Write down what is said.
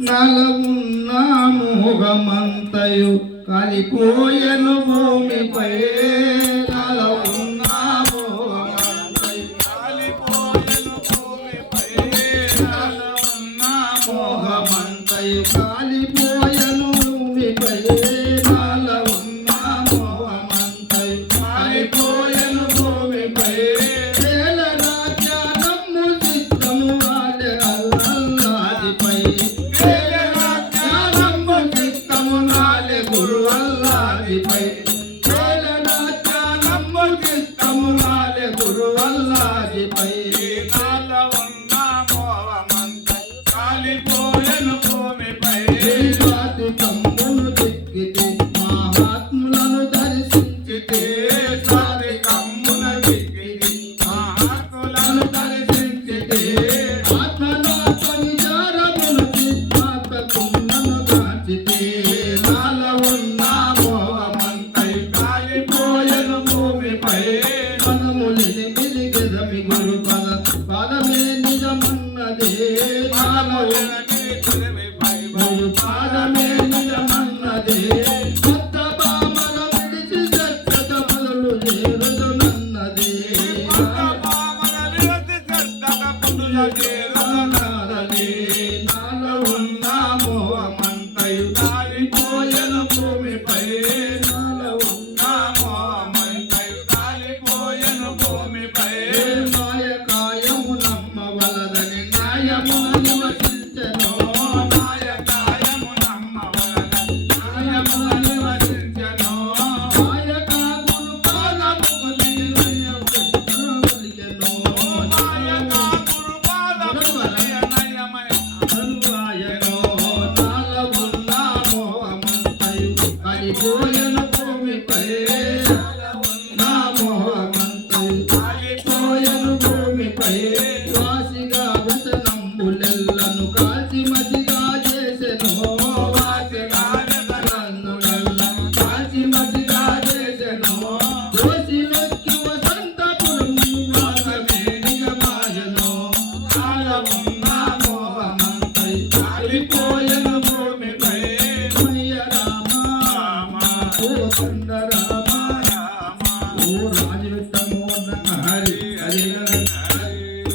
నలమున్న మోహమంతయు కాలిపోయెను భూమిపై. నలమున్న మోహమంతయు కాలిపోయెను భూమిపై. నలమున్న మోహమంతయు కాలిపోయెను భూమిపై. నలమున్న మోహమంతయు కాలిపోయెను భూమిపై. కాలిపోయెను భూమిపై. స్వాతి కమ్మును దిక్కితే మహాత్ములను దర్శించితే. స్వాతి కమ్మున దిక్కితే మహాత్ములను దర్శించితే. ఆత్మనాత్మ విచారమును చిత్తాత్మకున్నను కాచితే. నాలో ఉన్న మోహమంతయు కాలిపోయెను భూమిపై. మనములిని మిలిగెదమి గురు పదమే నిజమన్నదే. పాదమే నిజమన్నదే. కొత్త పామల విడిచి సత్యత మొదలు చేరుతున్నదే. నాలో ఉన్న మోహమంతయు కాలిపోయెను భూమిపై. నాలో ఉన్న మోహమంతయు కాలిపోయెను భూమిపై. మాయకాయము నమ్మవలదని న్యాయమున నివసించెను. మాయకాయము నమ్మవలదని న్యాయమున నివసించెను. మాయకాకును పాదముకు నిలయము మాయకాకును పాదముకు నిలయమయను. నాలో ఉన్న మోహమంతయు కాలిపోయెను భూమిపై. నా మోహమంతయు కాలిపోయెను భూమిపై. వాసిగా వ్యసనంబులెల్లను కాల్చి మసిగా చేసెను. వాసిగా వ్యసనంబులెల్లను కాల్చి మసిగా చేసెను. దోషిలొక్కి వసంతపురము వాసమే నిజమాయెను. కాలమున్న మోహమంతయు కాలిపోయెను